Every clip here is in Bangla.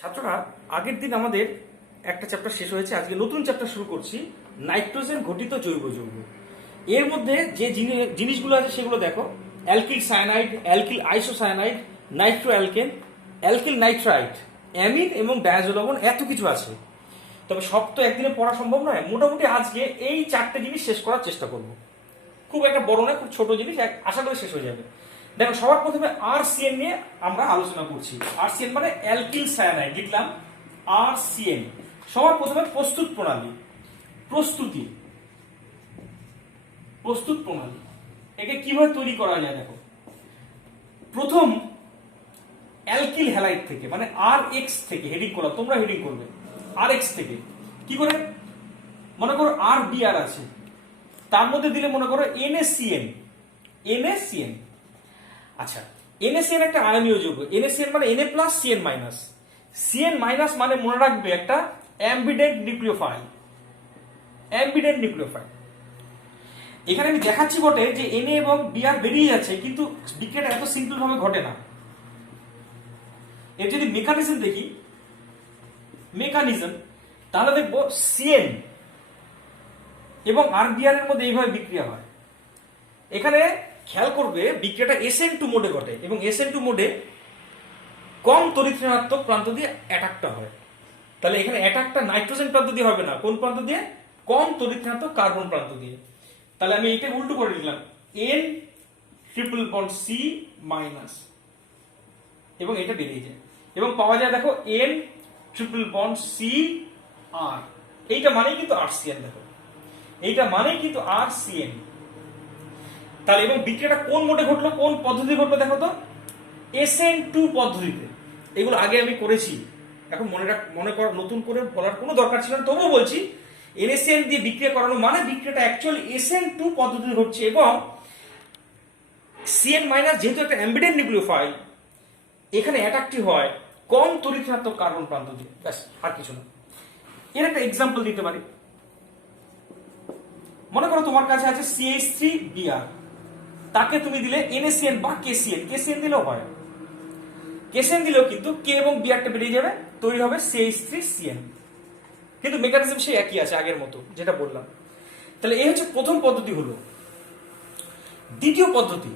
ছাত্ররা, আগের দিন আমাদের একটা চ্যাপ্টার শেষ হয়েছে, আজকে নতুন চ্যাপ্টার শুরু করছি, নাইট্রোজেন ঘটিত জৈব যৌগ। এর মধ্যে যে জিনিসগুলো আছে সেগুলো দেখো: alkyl cyanide, alkyl isocyanide, Nitro alkane, alkyl nitrite, amine এবং ডায়াজো লবণ, এত কিছু আছে। তবে সব তো একদিনে পড়া সম্ভব নয়, মোটামুটি আজকে এই চারটে জিনিস শেষ করার চেষ্টা করব। খুব একটা বড় নয়, খুব ছোট জিনিস, আশা করি শেষ হয়ে যাবে। দেখো, সবার প্রথমে আরসিএন নিয়ে আমরা আলোচনা করছি। আরসিএন মানে অ্যালকিল সায়ানাইড, লিখলাম আরসিএন। সবার প্রথমে প্রস্তুত প্রণালী, প্রস্তুত প্রণালী একে কিভাবে তৈরি করা যায় দেখো। প্রথম অ্যালকিল হ্যালাইড থেকে, মানে আর এক্স থেকে, হেডিং করা, তোমরা হেডিং করবে আর এক্স থেকে। কি করে? মনে করো আর বি আর আছে, তার মধ্যে দিলে মনে করো NaCN। আচ্ছা, NaCN একটা আয়নীয় যৌগ। NaCN মানে Na plus CN minus. CN minus মানে মনে রাখবে একটা অ্যাম্বিডেন্ট নিউক্লিওফাইল। এখানে আমি দেখাচ্ছি বটে যে Na এবং Br বেরিয়ে যাচ্ছে, কিন্তু বিক্রিয়াটা এত সিম্পল ভাবে ঘটে না। এর যদি মেকানিজম দেখি, তাহলে দেখবো CN এবং RBr এর মধ্যে এইভাবে বিক্রিয়া হয়। এখানে খেয়াল করবে বিক্রিয়াটা SN2 মোডে ঘটে, এবং SN2 মোডে কম তড়িৎ ঋণাত্মক প্রান্ত দিয়ে অ্যাটাকটা হয়। তাহলে এখানে অ্যাটাকটা নাইট্রোজেন প্রান্ত দিয়ে হবে না, কোন প্রান্ত দিয়ে? কম তড়িৎ ঋণাত্মক কার্বন প্রান্ত দিয়ে। তাহলে আমি এটা উল্টো করে দিলাম, N triple bond C minus, এবং এটা বেরিয়ে যায়, এবং পাওয়া যায় দেখো N triple bond C R। এইটা মানেই কিন্তু আরসিএন। দেখো, এইটা মানেই কিন্তু আরসিএন। তাহলে এবং বিক্রিয়াটা কোন মোডে ঘটলো, কোন পদ্ধতি ঘটলো দেখো তো? SN2 পদ্ধতিতে। এগুলো আগে আমি করেছি, এখন মনে কর নতুন করে বলার কোনো দরকার ছিল না, তবুও বলছি। NaCN দিয়ে বিক্রিয়া করানো মানে বিক্রিয়াটা অ্যাকচুয়ালি SN2 পদ্ধতিতে ঘটছে, এবং CN মাইনাস যেহেতু একটা অ্যাম্বিডেন্ট নিউক্লিওফাইল, এখানে অ্যাটাকটি হয় কম তড়িৎ ঋণাত্মক কার্বন প্রান্ত দিয়ে, ব্যাস, আর কিছু না। এর একটা এক্সাম্পল দিতে পারি। মনে করো তোমার কাছে আছে CH3Br, তাকে তুমি দিলে NaCN বা KCN দিলেও হয়। KCN দিলেও কিন্তু K এবং Br টা বেরিয়ে যাবে, তৈরি হবে CH3CN। কিন্তু মেকানিজম সেই একই আছে আগের মতো, যেটা বললাম। তাহলে এই হচ্ছে প্রথম পদ্ধতি হলো। দ্বিতীয় পদ্ধতি,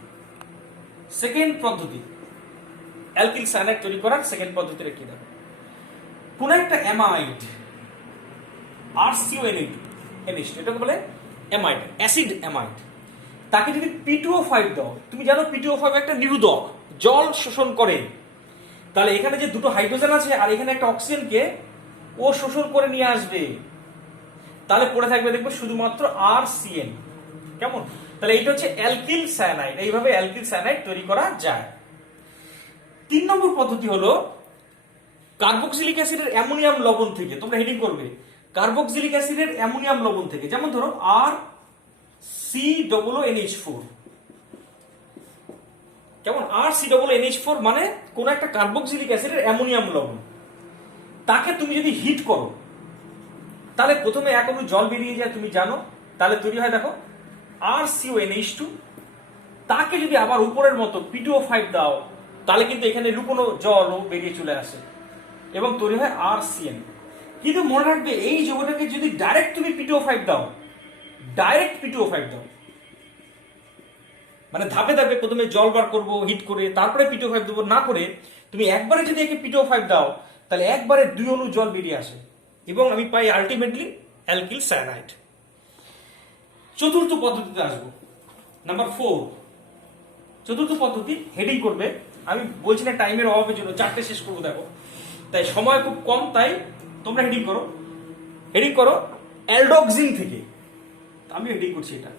সেকেন্ড পদ্ধতি, অ্যালকিল সায়ানাইড তৈরি করার সেকেন্ড পদ্ধতিটা কি দেখো। কোন একটা অ্যামাইড, RCONH2, এটা বলে অ্যামাইড, অ্যাসিড অ্যামাইড। তাকে যদি P2O5 দাও, তুমি জানো P2O5 একটা নিরোধক, জল শোষণ করে। তাহলে এখানে যে দুটো হাইড্রোজেন আছে আর এখানে একটা অক্সিজেনকে ও শোষণ করে নিয়ে আসবে, তাহলে পড়ে থাকবে দেখবো শুধুমাত্র আরসিএন। কেমন? তাহলে এইটা হচ্ছে অ্যালকিল সায়ানাইড। এইভাবে অ্যালকিল সায়ানাইড তৈরি করা যায়। 3 নম্বর পদ্ধতি হলো কার্বক্সিলিক অ্যাসিডের অ্যামোনিয়াম লবণ থেকে। তোমরা হেডিং করবে কার্বক্সিলিক অ্যাসিডের অ্যামোনিয়াম লবণ থেকে। যেমন ধরো RCOONH4। কেমন? RCOONH4 মানে কোন একটা কার্বক্সিলিক অ্যাসিডের অ্যামোনিয়াম লবণ। তাকে তুমি যদি হিট করো, তাহলে প্রথমে এক অণু জল বেরিয়ে যায়, তুমি জানো। তাহলে তৈরি হয় দেখো RCONH2। তাকে যদি আবার উপরের মতো P2O5 দাও, তাহলে কিন্তু এখানে লুকোনো জলও বেরিয়ে চলে আসে, এবং তৈরি হয় আরসিএন। কিন্তু মনে রাখবে, এই যৌগটাকে যদি ডাইরেক্ট তুমি P2O5 দাও, মানে ধাপে ধাপে প্রথমে জল বার করবো হিট করে, তারপরে P2O5 দেবো, না করে তুমি একবারে যদি একে P2O5 দাও, তাহলে একবারে 2 অণু জল বেরিয়ে আসে, এবং আমি পাই আলটিমেটলি অ্যালকিল সায়ানাইড। চতুর্থ পদ্ধতিতে আসবো, নাম্বার 4। চতুর্থ পদ্ধতি হেডিং করবে। আমি বলছি না টাইমের অভাবের জন্য চারটে শেষ করবো, দেখো তাই সময় খুব কম, তাই তোমরা হেডিং করো অ্যালডক্সিন থেকে। আমি হেডিং করছি এটা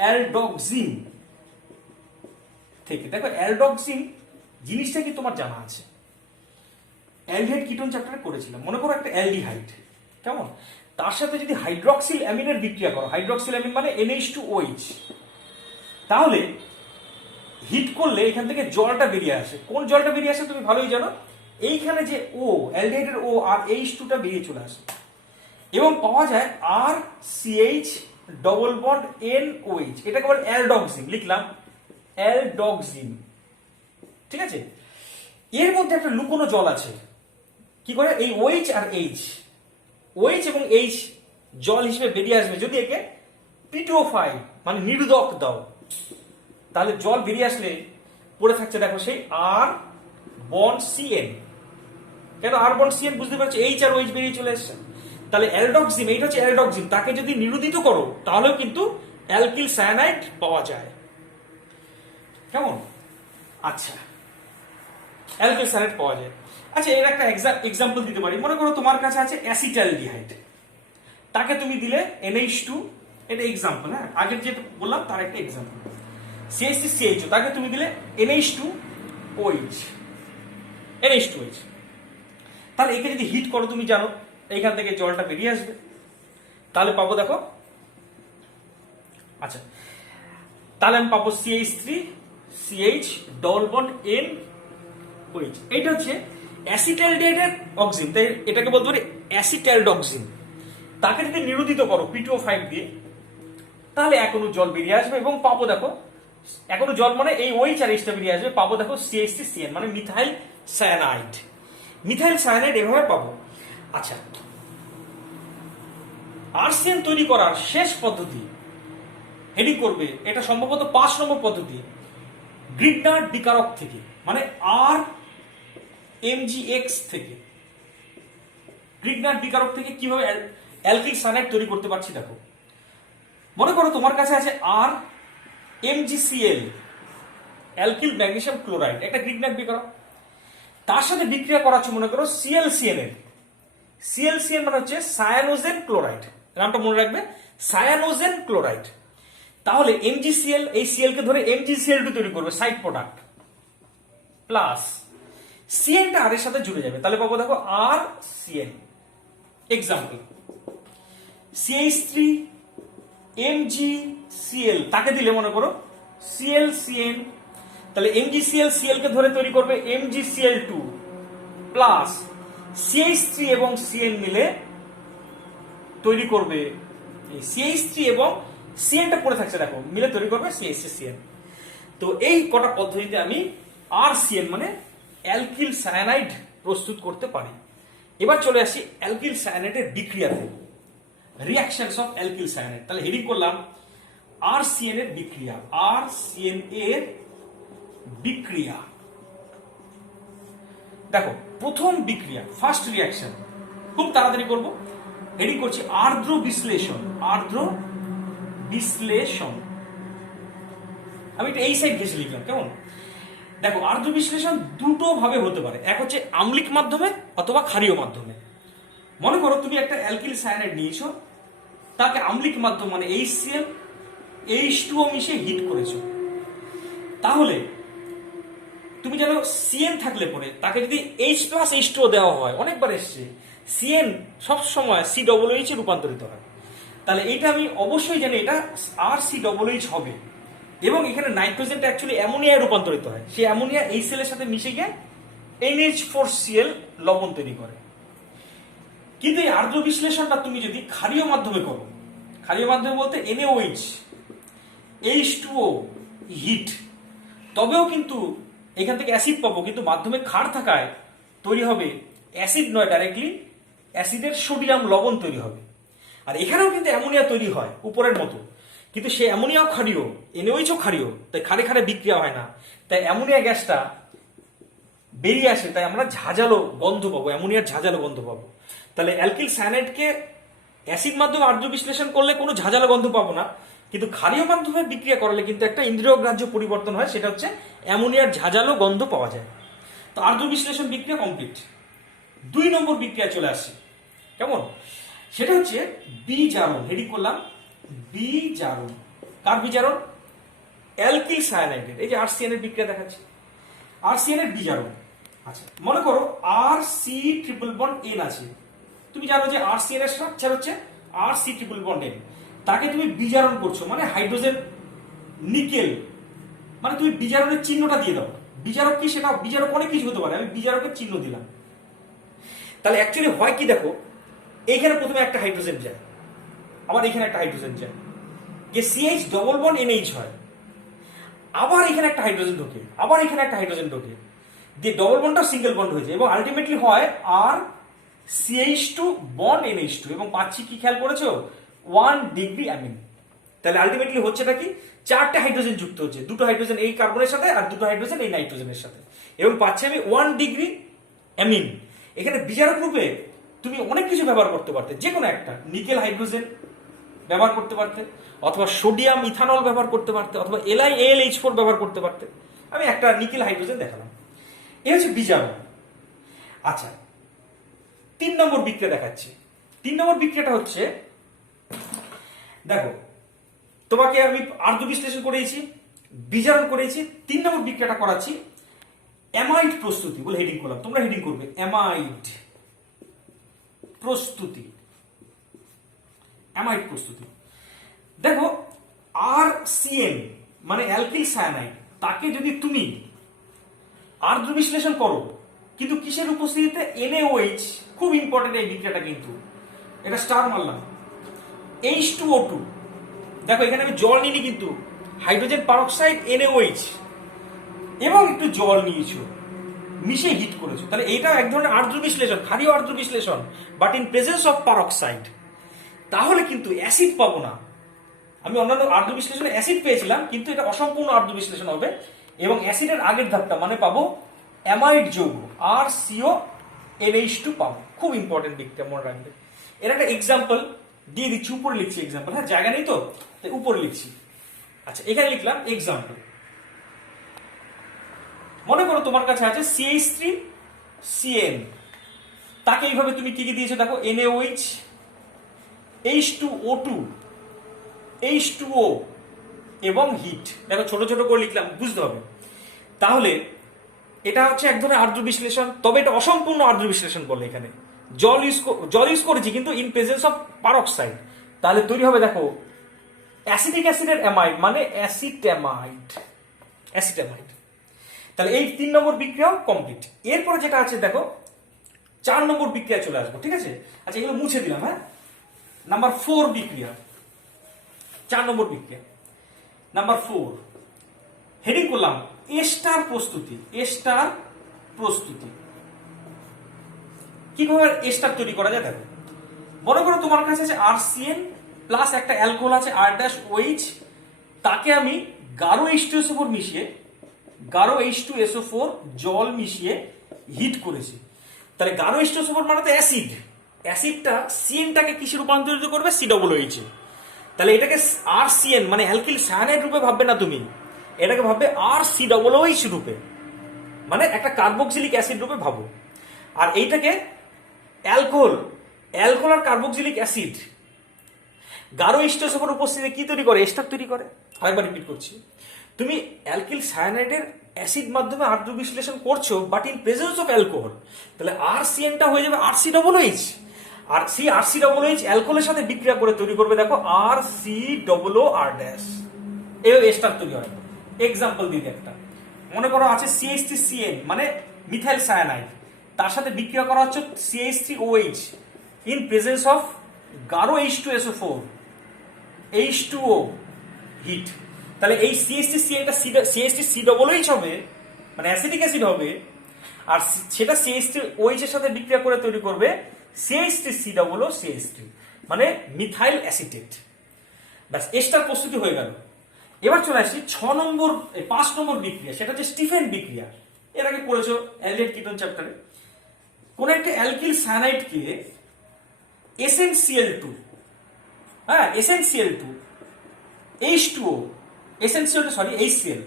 অ্যালডক্সিন থেকে। দেখো, অ্যালডক্সিন জিনিসটা কি তোমার জানা আছে? অ্যালডিহাইড কিটোন চ্যাপ্টারে করেছিলাম। মনে করো একটা অ্যালডিহাইড, কেমন? তার সাথে যদি হাইড্রক্সিল অ্যামিনের বিক্রিয়া করো, হাইড্রক্সিল অ্যামিন মানে NH2OH, তাহলে হিট করলে এখান থেকে জলটা বেরিয়ে আসে। কোন জলটা বেরিয়ে আসে তুমি ভালোই জানো। এইখানে যে ও, অ্যালডিহাইডের ও আর H2টা বেরিয়ে চলে আসে, এবং পাওয়া যায় RCH ডবল বন্ড NOH। এটাকে বলে অ্যালডক্সিন, লিখলাম অ্যালডক্সিন। ঠিক আছে? এর মধ্যে একটা লুকোনো জল আছে, কি করে এই OH আর H, OH এবং H জল হিসেবে বেরিয়ে আসবে যদি একে P2O5 মানে নিরোধক দাও, তাহলে জল বেরিয়ে আসলে পড়ে থাকছে দেখো সেই আর বন্ড CN। কেন আর বন্ড CN বুঝতে পারছো, H আর OH বেরিয়ে চলে এসছে। তাহলে অ্যালডক্সিম, এইটা হচ্ছে অ্যালডক্সিম, তাকে যদি নিরোধিত করো তাহলেও কিন্তু অ্যালকিল সায়ানাইড পাওয়া যায়। কেমন? আচ্ছা, অ্যালকিল সায়ানাইড পাওয়া যায়। আচ্ছা, এর একটা এক্সাম্পল দিতে পারি। মনে করো তোমার কাছে আছে অ্যাসিটালডিহাইড, তাকে তুমি দিলে NH2, এটা এক্সাম্পল, হ্যাঁ, আগের যেটা বললাম তার একটা এক্সাম্পল। CH3CHO, তাকে তুমি দিলে NH2OH, NH2OH। তাহলে একে যদি হিট করো, তুমি জানো এইখান থেকে জলটা বেরিয়ে আসবে, তাহলে পাবো দেখো, আচ্ছা, তাহলে আমি পাবো CH3CH ডবল বন্ড NOH। এইটা হচ্ছে অ্যাসিটালডিহাইডের অক্সিন, তাই এটাকে বলতে পারি অ্যাসিটালডক্সিন। তাকে যদি নিরোধিত করো P2O5 দিয়ে, তাহলে এখনো জল বেরিয়ে আসবে এবং পাবো দেখো, এখনো জল মানে এই OH আর Hটা বেরিয়ে আসবে, পাবো দেখো CH3CN মানে মিথাইল সায়ানাইড। মিথাইল সায়ানাইড এভাবে পাবো। আচ্ছা, আরসিএন তৈরি করার শেষ পদ্ধতি হেডিং করবে, এটা সম্ভবত 5 নম্বর পদ্ধতি, গ্রিগনার বিকারক থেকে, মানে RMGX থেকে। গ্রিগনার বিকারক থেকে কিভাবে অ্যালকিল সায়ানাইড তৈরি করতে পারছি দেখো। মনে করো তোমার কাছে আছে RMgCl, অ্যালকিল ম্যাগনেসিয়াম ক্লোরাইড, একটা গ্রিগনার বিকারক। তার সাথে বিক্রিয়া করাচ্ছে মনে করো ClCN এর। ClCN মানে হচ্ছে সায়ানোজেন ক্লোরাইড, নামটা মনে রাখবে, সায়ানোজেন ক্লোরাইড। তাহলে MgCl, এই Cl কে ধরে MgCl2 তৈরি করবে, সাইড প্রোডাক্ট, প্লাস CN টা আর এর সাথে জুড়ে যাবে, তাহলে পাবো দেখো RCN। এক্সাম্পল, CH3 MgCl, তাকে দিলে মনে করো ClCN, তাহলে MgCl Cl কে ধরে তৈরি করবে MgCl2 প্লাস CH3 এবং CN মিলে তৈরি করবে CH3 এবং CN টা পড়ে থাকছে দেখো, মিলে তৈরি করবে CH3CN। তো এই কটা পদ্ধতিতে আমি RCN মানে অ্যালকিল সায়ানাইড প্রস্তুত করতে পারি। এবার চলে আসি অ্যালকিল সায়ানাইডের বিক্রিয়াতে, রিঅ্যাকশনস অফ অ্যালকিল সায়ানাইড। তাহলে হেডিং করলাম RCN এর বিক্রিয়া, RCN এর বিক্রিয়া। দেখো, প্রথম বিক্রিয়া, ফার্স্ট রিঅ্যাকশন, খুব তাড়াতাড়ি করব। হেডিং করছি আর্দ্র বিশ্লেষণ, আর্দ্র বিশ্লেষণ। আমি এটা এই সাইড ঘেসে লিখলাম, কেমন? দেখো, আর্দ্র বিশ্লেষণ দুটো ভাবে হতে পারে, এক হচ্ছে আম্লিক মাধ্যমে অথবা ক্ষারীয় মাধ্যমে। মনে করো তুমি একটা অ্যালকিল সায়ানাইড নিয়েছো, তাকে আম্লিক মাধ্যম মানে HCl H2O মিশিয়ে হিট করেছো, তাহলে তুমি জানো CN থাকলে পরে তাকে যদি H+H2O দেওয়া হয়, অনেকবার এসছে, CN সব সময় COOH এ রূপান্তরিত হয়। তাহলে এটা আমি অবশ্যই জানি এটা RCOOH হবে, এবং এখানে নাইট্রোজেনটা অ্যাকচুয়ালি অ্যামোনিয়ায় রূপান্তরিত হয়, সেই অ্যামোনিয়া HCl এর সাথে মিশে গিয়ে NH4Cl লবণ তৈরি করে। কিন্তু এই আর্দ্র বিশ্লেষণটা তুমি যদি ক্ষারীয় মাধ্যমে করো, ক্ষারীয় মাধ্যমে বলতে NaOH H2O হিট, তবেও কিন্তু এখান থেকে অ্যাসিড পাবো, কিন্তু মাধ্যমে ক্ষার থাকায় তৈরি হবে অ্যাসিড নয়, ডাইরেক্টলি অ্যাসিডের সোডিয়াম লবণ তৈরি হবে। আর এখানেও কিন্তু অ্যামোনিয়া তৈরি হয় উপরের মতো, কিন্তু সেই অ্যামোনিয়াও ক্ষারীয়, NaOH ও ক্ষারীয়, তাই ক্ষারে ক্ষারে বিক্রিয়া হয় না, তাই অ্যামোনিয়া গ্যাসটা বেরিয়ে আসে, তাই আমরা ঝাঁঝালো গন্ধ পাবো, অ্যামোনিয়ার ঝাঁঝালো গন্ধ পাবো। তাহলে অ্যালকিল সায়ানাইডকে অ্যাসিড মাধ্যমে আর্দ্র বিশ্লেষণ করলে কোনো ঝাঁঝালো গন্ধ পাবো না, কিন্তু ক্ষারীয় মাধ্যমে বিক্রিয়া করলে কিন্তু একটা ইন্দ্রিয়গ্রাহ্য পরিবর্তন হয়, সেটা হচ্ছে অ্যামোনিয়ার ঝাঁঝালো গন্ধ পাওয়া যায়। তো আর্দ্র বিশ্লেষণ বিক্রিয়া কমপ্লিট। 2 নম্বর বিক্রিয়া চলে আসছে, কেমন? সেটা হচ্ছে বিজারণ। হেডিং করলাম বিজারণ। কার বিজারণ? অ্যালকিল সায়ানাইডের। এই যে RCN এর বিক্রিয়া দেখাচ্ছে, RCN এর বিজারণ। আচ্ছা, মনে করো RC∭N আছে, তুমি জানো যে RCN এর স্ট্রাকচার হচ্ছে RC∭N, তাকে তুমি বিজারণ করছো মানে হাইড্রোজেন নিকেল, মানে তুমি বিজারণের চিহ্নটা দিয়ে দাও। বিজারক কি? সেটা বিজারক অনেক কিছু হতে পারে, আমি বিজারকের চিহ্ন দিলাম। তাহলে অ্যাকচুয়ালি হয় কি দেখো, এইখানে প্রথমে একটা হাইড্রোজেন যায়, আবার এখানে একটা হাইড্রোজেন যায়, যে CH ডবল বন্ড NH হয়, আবার এখানে একটা হাইড্রোজেন ঢোকে, আবার এখানে একটা হাইড্রোজেন ঢোকে, দিয়ে ডবল বন্ডটা সিঙ্গেল বন্ড হয়েছে এবং আলটিমেটলি হয় আর CH2 বন্ড NH2 এবং পাচ্ছি কি খেয়াল করেছো 1 ডিগ্রি অ্যামিন। তাহলে আলটিমেটলি হচ্ছেটা কি 4টে হাইড্রোজেন যুক্ত হচ্ছে, 2টো হাইড্রোজেন এই কার্বনের সাথে আর 2টো হাইড্রোজেন এই নাইট্রোজেনের সাথে এবং পাচ্ছি আমি 1 ডিগ্রি অ্যামিন। এখানে বিজারক রূপে তুমি অনেক কিছু ব্যবহার করতে পারতে, যে কোনো একটা নিকেল হাইড্রোজেন ব্যবহার করতে পারতে, অথবা সোডিয়াম ইথানল ব্যবহার করতে পারতে, অথবা LiAlH4 ব্যবহার করতে পারতে। আমি একটা নিকেল হাইড্রোজেন দেখালাম, এই হচ্ছে বিজারক। আচ্ছা 3 নম্বর বিক্রিয়া দেখাচ্ছি। 3 নম্বর বিক্রিয়াটা হচ্ছে, দেখো তোমাকে আমি আর্দ্র বিশ্লেষণ করেছি, বিজারণ করেছি, 3 নম্বর বিক্রিয়াটা করাচ্ছি অ্যামাইড প্রস্তুতি বলে হেডিং করলাম, তোমরা হেডিং করবে অ্যামাইড প্রস্তুতি। অ্যামাইড প্রস্তুতি দেখো RCN মানে অ্যালকিল সায়ানাইড, তাকে যদি তুমি আর্দ্র বিশ্লেষণ করো কিন্তু কিসের উপস্থিতিতে NaOH, খুব ইম্পর্টেন্ট এই বিক্রিয়াটা, কিন্তু এটা স্টার মারলাম, H2O2। দেখো এখানে আমি জল নিইনি, কিন্তু হাইড্রোজেন পারক্সাইড NaOH এবং একটু জল নিয়েছো, মিশিয়ে হিট করেছো। তাহলে এইটা এক ধরনের আর্দ্র বিশ্লেষণ, ক্ষারীয় আর্দ্র বিশ্লেষণ, but in presence of peroxide. তাহলে কিন্তু অ্যাসিড পাবো না। আমি অন্যান্য আর্দ্র বিশ্লেষণে অ্যাসিড পেয়েছিলাম, কিন্তু এটা অসম্পূর্ণ আর্দ্র বিশ্লেষণ হবে এবং অ্যাসিডের আগের ধাপটা মানে পাবো অ্যামাইড যৌগ RCONH2 পাবো। খুব ইম্পর্টেন্ট বিক্রিয়া, মনে রাখবে। এর একটা এক্সাম্পল দিয়ে দিচ্ছি, উপরে লিখছি এক্সাম্পল, হ্যাঁ জায়গা নেই তো তাই উপরে লিখছি। আচ্ছা এখানে লিখলাম এক্সাম্পল। মনে করো তোমার কাছে আছে CH3CN, তাকে এইভাবে তুমি কি কি দিয়েছো দেখো, NaOH, H2O2, H2O এবং হিট। দেখো ছোট ছোট করে লিখলাম, বুঝতে হবে। তাহলে এটা হচ্ছে এক ধরনের আর্দ্র বিশ্লেষণ, তবে এটা অসম্পূর্ণ আর্দ্র বিশ্লেষণ বলে। এখানে জল ইউজ করেছি কিন্তু ইন প্রেজেন্স অফ পারক্সাইড। তাহলে তৈরি হবে দেখো অ্যাসিটিক অ্যাসিডের অ্যামাইড মানে অ্যাসিটামাইড। তাহলে এই 3 নম্বর বিক্রিয়াও কমপ্লিট। এরপরে যেটা আছে দেখো 4 নম্বর বিক্রিয়া চলে আসবো, ঠিক আছে। আচ্ছা এগুলো মুছে দিলাম, হ্যাঁ। নাম্বার 4 বিক্রিয়া, 4 নম্বর বিক্রিয়া নাম্বার 4 হেডিং করলাম এস্টার প্রস্তুতি। এস্টার প্রস্তুতি কিভাবে এস্টার তৈরি করা যায় দেখো। মনে করো তোমার কাছে আছে RCN প্লাস একটা অ্যালকোহল আছে R-OH, তাকে আমি গাঢ় H2SO4 মিশিয়ে, গাঢ় H2SO4 জল মিশিয়ে হিট করেছি। তাহলে গাঢ় H2SO4 মানে তো অ্যাসিড, অ্যাসিডটা CN-টাকে কিসে রূপান্তরিত করবে, COOH এ। তাহলে এটাকে RCN মানে অ্যালকিল সায়ানাইড রূপে ভাববে না তুমি, এটাকে ভাববে RCOOH রূপে, মানে একটা কার্বক্সিলিক অ্যাসিড রূপে ভাবো। আর এইটাকে অ্যালকোহল আর কার্বক্সিলিক অ্যাসিড গাঢ় H2SO4 উপস্থিতিতে কি তৈরি করে, এস্টার তৈরি করে। আরেকবার রিপিট করছি, তুমি অ্যালকিল সায়ানাইডের অ্যাসিড মাধ্যমে আর্দ্র বিশ্লেষণ করছো but in presence of alcohol, তাহলে RCN-টা হয়ে যাবে RCOOH, আর সেই RCOOH অ্যালকোহলের সাথে বিক্রিয়া করে তৈরি করবে দেখো RCOOR', এই এস্টার তৈরি হয়। এক্সাম্পল দিই একটা, মনে করো আছে CH3CN মানে মিথাইল সায়ানাইড, তার সাথে বিক্রিয়া করা হচ্ছে CH3OH ইন প্রেজেন্স অফ গাঢ় H2SO4 H2O হিট। তাহলে এই CH3CN-টা CH3COOH হবে, মানে অ্যাসিডিক অ্যাসিড হবে, আর সেটা CH3OH এর সাথে বিক্রিয়া করে তৈরি করবে CH3COOCH3 মানে মিথাইল অ্যাসিটেট। ব্যাস এস্টার প্রস্তুতি হয়ে গেল। এবার চলে আসি 5 নম্বর বিক্রিয়া, সেটা হচ্ছে স্টিফেন বিক্রিয়া। এর আগে পড়েছো অ্যালডিহাইড কিটোন চ্যাপ্টারে। কোন একটা অ্যালকিল সায়ানাইডকে SnCl2, হ্যাঁ SnCl2 H2O, SnCl2 sorry HCl,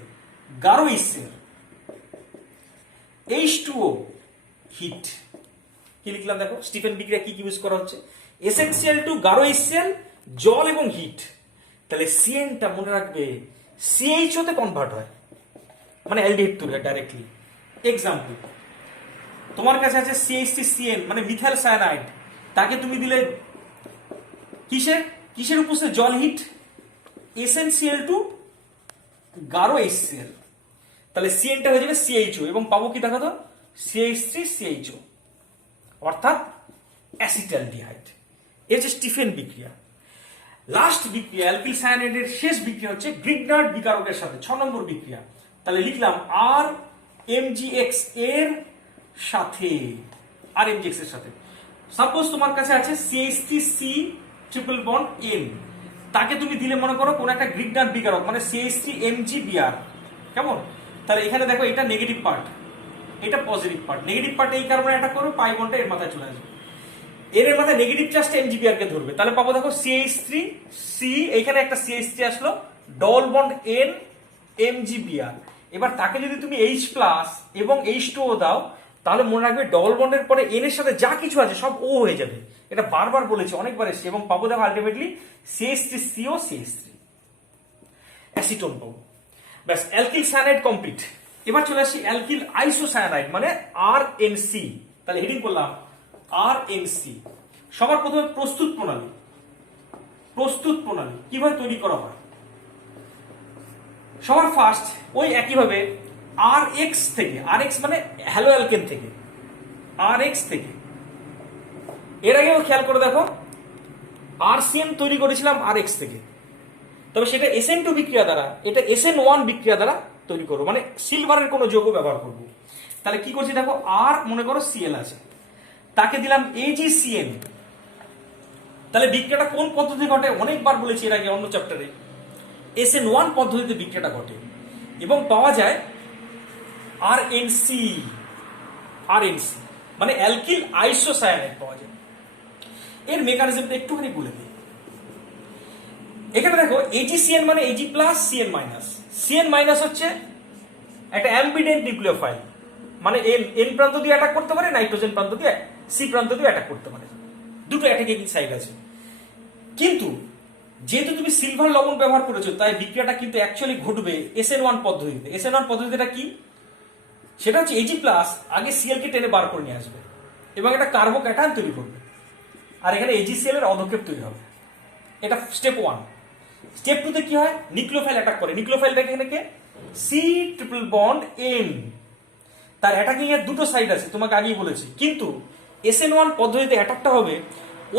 গাঢ় HCl, H2O হিট। কি লিখলাম দেখো, স্টিফেন বিক্রিয়া কি কি ইউজ করা হচ্ছে, SnCl2 গাঢ় HCl, জল এবং হিট। তাহলে CN-টা মনে রাখবে CHO তে কনভার্ট হয়, মানে অ্যালডিহাইড তৈরি হয় ডাইরেক্টলি। এক্সাম্পল, তোমার কাছে আছে CH3CN মানে মিথাইল সায়ানাইড, তাকে তুমি দিলে কিসের উপস্থিতি, জল হিট, SnCl2 গাঢ় HCl, তাহলে CN-টা হয়ে যাবে CHO এবং পাবো কি দেখো তো CH3CHO অর্থাৎ অ্যাসিটালডিহাইড। এর যে স্টিফেন বিক্রিয়া। লাস্ট বিক্রিয়া অ্যালকিল সায়ানাইডের শেষ বিক্রিয়া হচ্ছে গ্রিগনার্ড বিকারকের সাথে 6 নম্বর বিক্রিয়া। তাহলে লিখলাম এমজিএক্স এর সাথে, আর এমজিএক্স এর সাথে সাপোজ তোমার কাছে আছে CH3C ট্রিপল বন্ড N, তাকে তুমি দিলে মনে করো কোন একটা গ্রিগনার বিকারক মানে CH3MgBr, কেমন? তাহলে এখানে দেখো এটা নেগেটিভ পার্ট, এটা পজিটিভ পার্ট। নেগেটিভ পার্ট এই কারণে অ্যাটাক করবে, পাই বন্ডটা এর মাথায় চলে আসবে, এর মাথায় নেগেটিভ চার্জটা MgBr কে ধরবে। তাহলে পাবো দেখো CH3C, এইখানে একটা CH3 আসলো, ডবল বন্ড N MgBr। এবার তাকে যদি তুমি H প্লাস এবং H2O দাও, তাহলে মনে রাখবে ডবল বন্ডের পরে N এর সাথে যা কিছু আছে সব O হয়ে যাবে। এটা বারবার বলেছি, অনেকবার এসেছে, এবং পাবো দেখো আলটিমেটলি CH3CO CH3, অ্যাসিটোন পাবো। ব্যাস, অ্যালকিল সায়ানাইড কমপ্লিট। এবার চলে আসি অ্যালকিল আইসোসায়ানাইড মানে RNC। তাহলে হেডিং করলাম RNC। সবার প্রথমে প্রস্তুত প্রণালী, প্রস্তুত প্রণালী কিভাবে তৈরি করা হয়। সবার ফার্স্ট ওই একইভাবে RX থেকে, RX মানে হ্যালো অ্যালকেন থেকে, RX থেকে এর আগেও খেয়াল করে দেখো RCN তৈরি করেছিলাম RX থেকে, তবে সেটা SN2 বিক্রিয়া দ্বারা, এটা SN1 বিক্রিয়া দ্বারা তৈরি করবো, মানে সিলভারের কোনো যৌগ ব্যবহার করব। তাহলে কি করছি দেখো, আর মনে করো Cl আছে, তাকে দিলাম AgCN। তাহলে বিক্রিয়াটা কোন পদ্ধতি ঘটে, অনেকবার বলেছি এর আগে অন্য চ্যাপ্টারে, SN1 পদ্ধতিতে বিক্রিয়াটা ঘটে এবং পাওয়া যায় RNC, RNC মানে অ্যালকিল আইসোসায়ানাইড পাওয়া যায়। এর মেকানিজমটা একটুখানি বলে দিই। এখানে দেখো AgCN মানে Ag plus CN minus, CN minus হচ্ছে একটা অ্যাম্বিডেন্ট নিউক্লিওফাইল, মানে N প্রান্ত দিয়ে অ্যাটাক করতে পারে, নাইট্রোজেন প্রান্ত দিয়ে, C প্রান্ত দিয়ে অ্যাটাক করতে পারে, দুটো অ্যাটাকিং সাইড আছে। কিন্তু যেহেতু তুমি সিলভার লবণ ব্যবহার করেছো, তাই বিক্রিয়াটা কিন্তু অ্যাকচুয়ালি ঘটবে SN1 পদ্ধতিতে। SN1 পদ্ধতিটা কি, সেটা হচ্ছে Ag প্লাস আগে Cl কে টেনে বার করে নিয়ে আসবে এবং একটা কার্বোক্যাটায়ন তৈরি করবে, আর এখানে AgCl এর অধক্ষেপ তৈরি হবে। এটা স্টেপ 1। স্টেপ 2 তে কি হয়, নিউক্লিওফাইল অ্যাটাক করে। নিউক্লিওফাইলটা এখানে কে, C ট্রিপল বন্ড N, তার অ্যাটাকিং এর দুটো সাইড আছে, তোমাকে আগেই বলেছি। কিন্তু SN1 পদ্ধতিতে অ্যাটাকটা হবে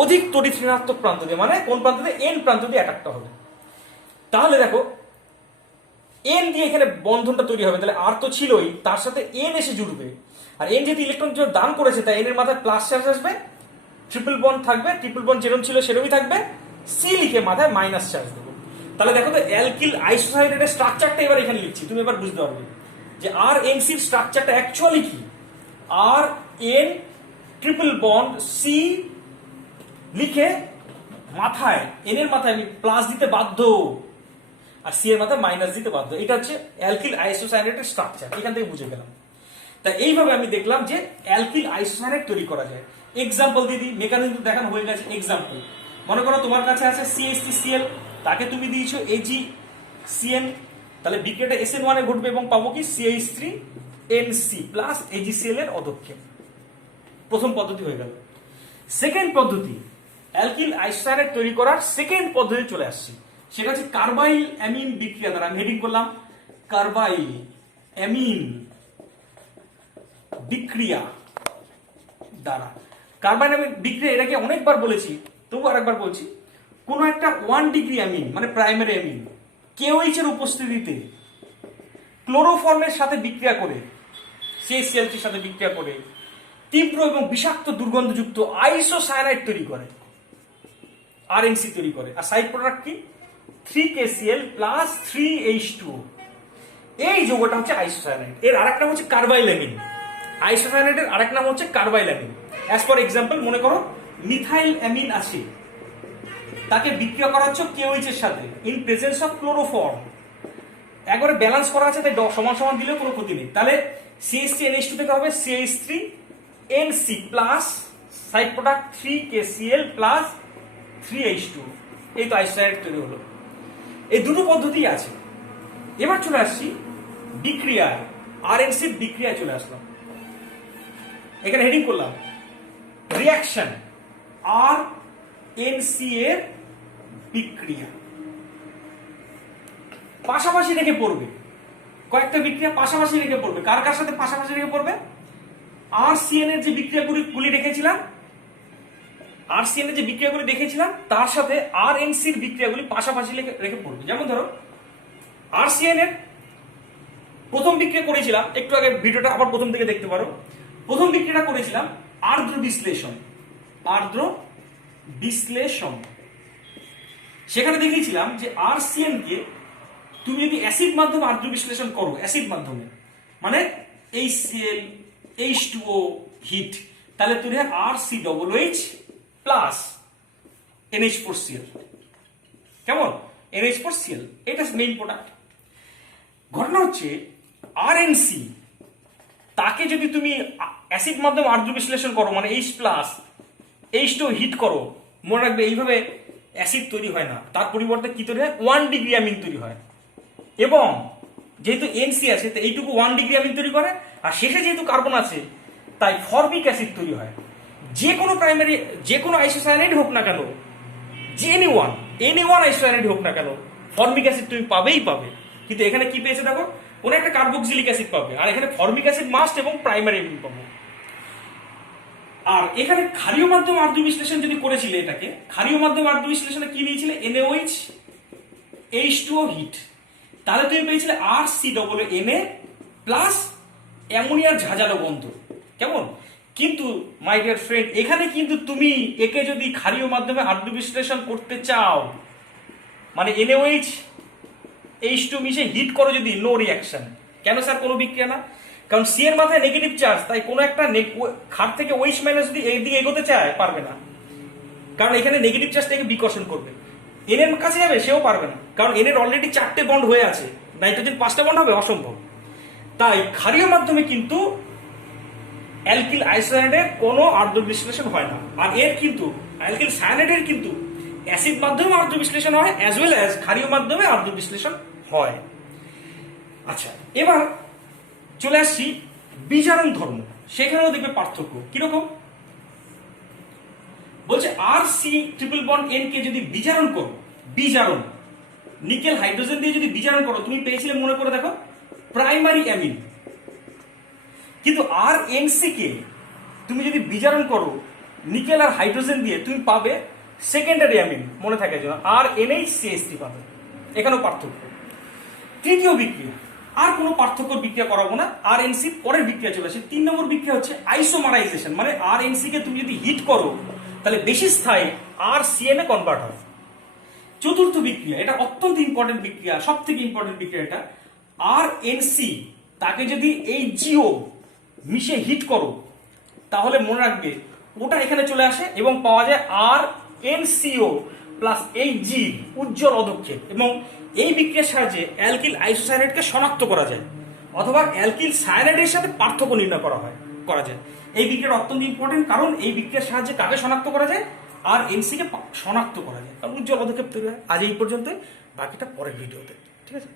অধিক তড়িৎ ঋণাত্মক প্রান্ত দিয়ে, মানে কোন প্রান্ত দিয়ে, N প্রান্ত দিয়ে অ্যাটাকটা হবে। তাহলে দেখো N দিয়ে এখানে বন্ধনটা তৈরি হবে, তাহলে আর তো ছিলই, তার সাথে N এসে জুড়বে, আর N যেহেতু ইলেকট্রন দান করেছে, তাই N এর মাথায় প্লাস চার্জ আসবে, ট্রিপল বন্ড থাকবে, ট্রিপল বন্ড যেরকম ছিল সেরকমই থাকবে, C লিখে মাথায় মাইনাস চার্জ দেবো। তাহলে দেখো তো অ্যালকিল আইসোসায়ানাইডের স্ট্রাকচারটা এবার এখানে লিখছি, তুমি এবার বুঝতে পারবে যে RNC এর স্ট্রাকচারটা অ্যাকচুয়ালি কি। RN ট্রিপল বন্ড C লিখে মাথায়, N এর মাথায় আমি প্লাস দিতে বাধ্য, আর C এর মাথায় মাইনাস দিতে বাধ্য। এটা হচ্ছে অ্যালকিল আইসোসায়ানাইডের স্ট্রাকচার, এখান থেকে বুঝে গেলাম। তাই এইভাবে আমি দেখলাম যে অ্যালকিল আইসোসায়ানাইড তৈরি করা যায়। এক্সাম্পল দিদি, মেকানিজম দেখানো হয়ে গেছে। এক্সাম্পল মনে করো তোমার কাছে আছে CH3Cl, তাকে তুমি দিয়েছো AgCN, তাহলে বিক্রিয়াটা SN1 এ ঘটবে এবং পাবো কি CH3NC প্লাস AgCl এর অধক্ষেপ। প্রথম পদ্ধতি হয়ে গেল। সেকেন্ড পদ্ধতি, অ্যালকিল আইসোসায়ানাইড তৈরি করার সেকেন্ড পদ্ধতি চলে আসছে, সেটা হচ্ছে কার্বাইল অ্যামিন বিক্রিয়া দ্বারা। আমি হেডিং করলাম কার্বাইল অ্যামিন বিক্রিয়া দ্বারা। কার্বাইল অ্যামিন বিক্রিয়া এটাকে অনেকবার বলেছি, তবু আরেকবার বলছি। কোন একটা 1 ডিগ্রি অ্যামিন মানে প্রাইমারি অ্যামিন KOH এর উপস্থিতিতে ক্লোরোফর্মের সাথে বিক্রিয়া করে, CH3 সাথে বিক্রিয়া করে তীব্র এবং বিষাক্ত দুর্গন্ধযুক্ত আইসোসায়ানাইড তৈরি করে, RNC তৈরি করে। আর সাইড প্রোডাক্ট কি, 3KCl প্লাস 3H2O। এই যৌগটা হচ্ছে আইসোসায়ানাইড। এর আরেক নাম হচ্ছে কার্বাইল অ্যামিন। আইসোসায়ানাইডের আরেক নাম হচ্ছে কার্বাইল অ্যামিন। অ্যাজ ফর এক্সাম্পল মনে করো মিথাইল অ্যামিন আছে, তাকে বিক্রিয়া করা হচ্ছে KOH এর সাথে ইন প্রেজেন্স অফ ক্লোরোফর্ম, একবারে ব্যালেন্স করা আছে, তাই সমান সমান দিলেও কোনো ক্ষতি নেই। তাহলে CH3NH2 থেকে হবে CH3NC plus side product 3KCl plus 3H2। এই তো আইসোসায়ানাইড তৈরি হলো। এই দুটো পদ্ধতি আছে। এবার চলে আসছি বিক্রিয়ায়, RNC বিক্রিয়ায় চলে আসলাম। এখানে হেডিং করলাম রিঅ্যাকশন RNC এর বিক্রিয়া। পাশাপাশি রেখে পড়বে, কয়েকটা বিক্রিয়া পাশাপাশি রেখে পড়বে। কার কার সাথে পাশাপাশি রেখে পড়বে, RCN এর যে বিক্রিয়াগুলি দেখেছিলাম, RCN এর যে বিক্রিয়াগুলি দেখেছিলাম তার সাথে RNC এর বিক্রিয়াগুলি পাশাপাশি রেখে পড়বে। যেমন ধরো RCN এর প্রথম বিক্রিয়া করেছিলাম, একটু আগে ভিডিওটা আবার প্রথম থেকে দেখতে পারো। প্রথম বিক্রিয়াটা করেছিলাম আর্দ্র বিশ্লেষণ, আর্দ্র বিশ্লেষণ। সেখানে দেখিয়েছিলাম যে আরসিএন কে তুমি যদি অ্যাসিড মাধ্যমে আর্দ্র বিশ্লেষণ করো, অ্যাসিড মাধ্যমে মানে HCl H2O হিট, তাহলে তৈরি হয় RCOOH প্লাস NH4Cl। কেমন? NH4Cl, এটা মেইন প্রোডাক্ট। ঘটনা হচ্ছে RNC তাকে যদি তুমি অ্যাসিড মাধ্যমে আর্দ্র বিশ্লেষণ করো মানে H প্লাস H2O হিট করো, মনে রাখবে এইভাবে অ্যাসিড তৈরি হয় না, তার পরিবর্তে কি তৈরি হয়? 1 ডিগ্রি অ্যামিন তৈরি হয়। এবং যেহেতু এনসি আছে তো এইটুকু 1 ডিগ্রি অ্যামিন তৈরি করে, আর শেষে যেহেতু কার্বন আছে তাই ফরমিক অ্যাসিড তৈরি হয়। যে কোনো প্রাইমারি, যে কোনো আইসোসায়ানাইড হোক না কেন, যে এনি ওয়ান আইসোসায়ানাইড হোক না কেন, ফরমিক অ্যাসিড তুমি পাবেই পাবে। কিন্তু এখানে কি পেয়েছে দেখো, কোনো একটা কার্বক্সিলিক অ্যাসিড পাবে, আর এখানে ফরমিক অ্যাসিড মাস্ট এবং প্রাইমারি অ্যামিন পাবো। আর এখানে ক্ষারীয় মাধ্যমে আর্দ্র বিশ্লেষণ যদি করেছিলে, এটাকে ক্ষারীয় মাধ্যমে আর্দ্র বিশ্লেষণে কি নিয়েছিলে? NaOH H2O হিট, তাহলে তুমি পেয়েছিলে RCOONA প্লাস অ্যামোনিয়ার ঝাঁঝালো গন্ধ। কেমন? কিন্তু মাই ডিয়ার ফ্রেন্ড, এখানে কিন্তু তুমি একে যদি ক্ষারীয় মাধ্যমে আর্দ্র বিশ্লেষণ করতে চাও, মানে NaOH H2 মিশে হিট করো যদি, নো রিয়াকশন। কেন স্যার? কোনো বিক্রিয়া না, কারণ সি এর মাথায় নেগেটিভ চার্জ, তাই কোনো একটা ক্ষার থেকে OH মাইনাস যদি এইদিকে এগোতে চায় পারবে না, কারণ এখানে নেগেটিভ চার্জ থেকে বিকর্ষণ করবে। এন এর কাছে যাবে, সেও পারবে না, কারণ এন এর অলরেডি 4টে বন্ড হয়ে আছে, নাইট্রোজেন 5টা বন্ড হবে, অসম্ভব। তাই ক্ষারীয় মাধ্যমে কিন্তু অ্যালকিল আইসোসায়ানাইডের কোনো আর্দ্র বিশ্লেষণ হয় না। আর এর কিন্তু অ্যালকিল সায়ানাইডের কিন্তু অ্যাসিড মাধ্যমে আর্দ্র বিশ্লেষণ হয়, অ্যাজ ওয়েল অ্যাজ ক্ষারীয় মাধ্যমে আর্দ্র বিশ্লেষণ হয়। আচ্ছা, এবার চলে আসছি বিজারণ ধর্ম। সেখানেও দেখবে পার্থক্য কিরকম। বলছে RC ট্রিপল বন্ড N কে যদি বিজারণ করো, বিজারণ নিকেল হাইড্রোজেন দিয়ে যদি বিজারণ করো, তুমি পেয়েছিলে মনে করে দেখো প্রাইমারি অ্যামিন। কিন্তু RNC কে তুমি যদি বিজারণ করো নিকেল আর হাইড্রোজেন দিয়ে, তুমি পাবে সেকেন্ডারি অ্যামিন, মনে থাকে যেন RNHCH3 পাবে। এখানেও পার্থক্য। তৃতীয় বিক্রিয়া, আর কোনো পার্থক্য বিক্রিয়া করাবো না, RNC পরের বিক্রিয়া চলে আসে। 3 নম্বর বিক্রিয়া হচ্ছে আইসোমারাইজেশন, মানে RNC কে তুমি যদি হিট করো তাহলে বেশি স্থায়ী RCN এ কনভার্ট হয়। চতুর্থ বিক্রিয়া, এটা অত্যন্ত ইম্পর্টেন্ট বিক্রিয়া, সব থেকে ইম্পর্টেন্ট বিক্রিয়া এটা, RNC তাকে যদি HGO মিশে হিট করো তাহলে মনে রাখবে ওটা এখানে চলে আসে এবং পাওয়া যায় RNCO প্লাস HG উজ্জ্বল অধক্ষেপ। এবং এই বিক্রিয়ার সাহায্যে অ্যালকিল আইসোসায়ানাইডকে শনাক্ত করা যায়, অথবা অ্যালকিল সায়ানাইডের সাথে পার্থক্য নির্ণয় করা যায়। এই বিক্রিয়া অত্যন্ত ইম্পর্টেন্ট, কারণ এই বিক্রিয়ার সাহায্যে কাকে শনাক্ত করা যায়? RNC কে শনাক্ত করা যায়, কারণ উজ্জ্বল অধক্ষেপ তৈরি হয়। আজ এই পর্যন্ত, বাকিটা পরের ভিডিওতে। ঠিক আছে।